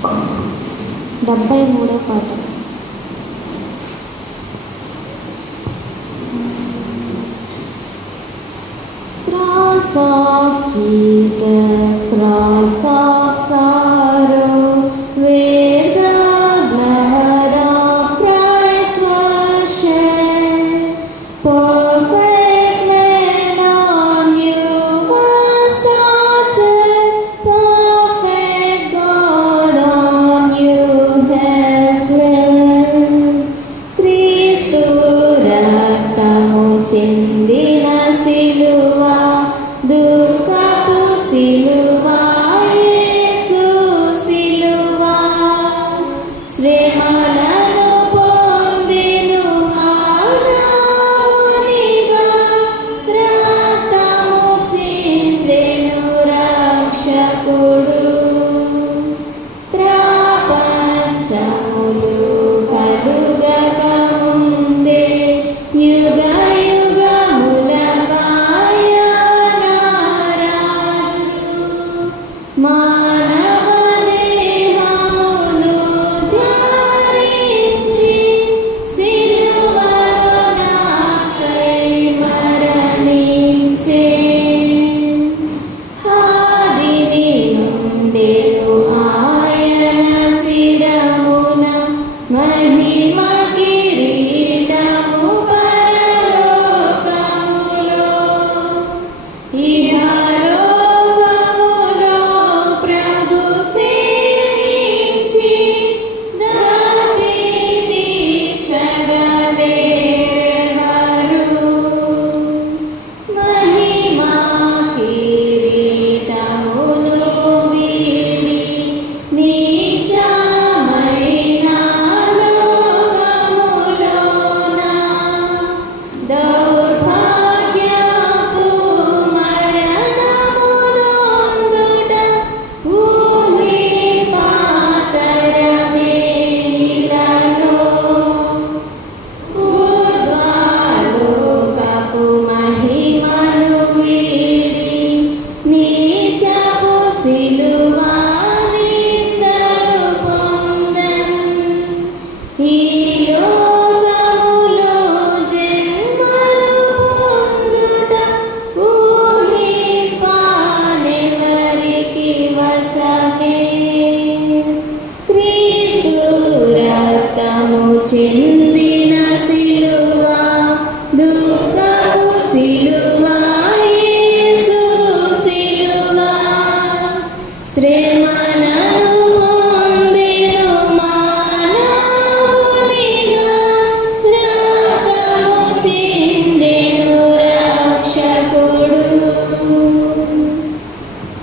73వ పాట. Cross of Jesus, cross of sorrow, where the blood of Christ was shed. Perfect man on you was tortured, perfect God on you has bled. క్రీస్తు రక్తము చిందిన సిలువ, దుఃఖపు సిలువ, యేసు సిలువ, శ్రమలను పొందెను మానవునిగా, రక్తము చిందెను రక్షకుడు. ప్రపంచములు కలుగక ముందే యుగ యుగములకాయన రాజు, మానవ దేహమును ధరించి సిలువలో నాకై మరణించే. ఆదిని నుండెను ఆయన శిరమున మహిమ కిరీటము పరలోకములో, ఇహలోకములో ప్రభు సేవించి దాటి తీర్చగలేరెవరు. మహిమా కిరీటమును వీడి నీచమైన లోకములోన దౌర్భాగ్యపు మరణమునొందుట ఊహిపాతరమే ఇలలో. ఊర్ధ్వలోకపు మహిమను వీడి నీచపు సిలువ నిందలు పొందెన్. ఈ లోకములో జన్మను పొందుట ఊహింపనెవరికి వశమే. క్రీస్తు రక్తము చిందిన సిలువ, దుఃఖపు సిలువ, యేసు సిలువ, శ్రమల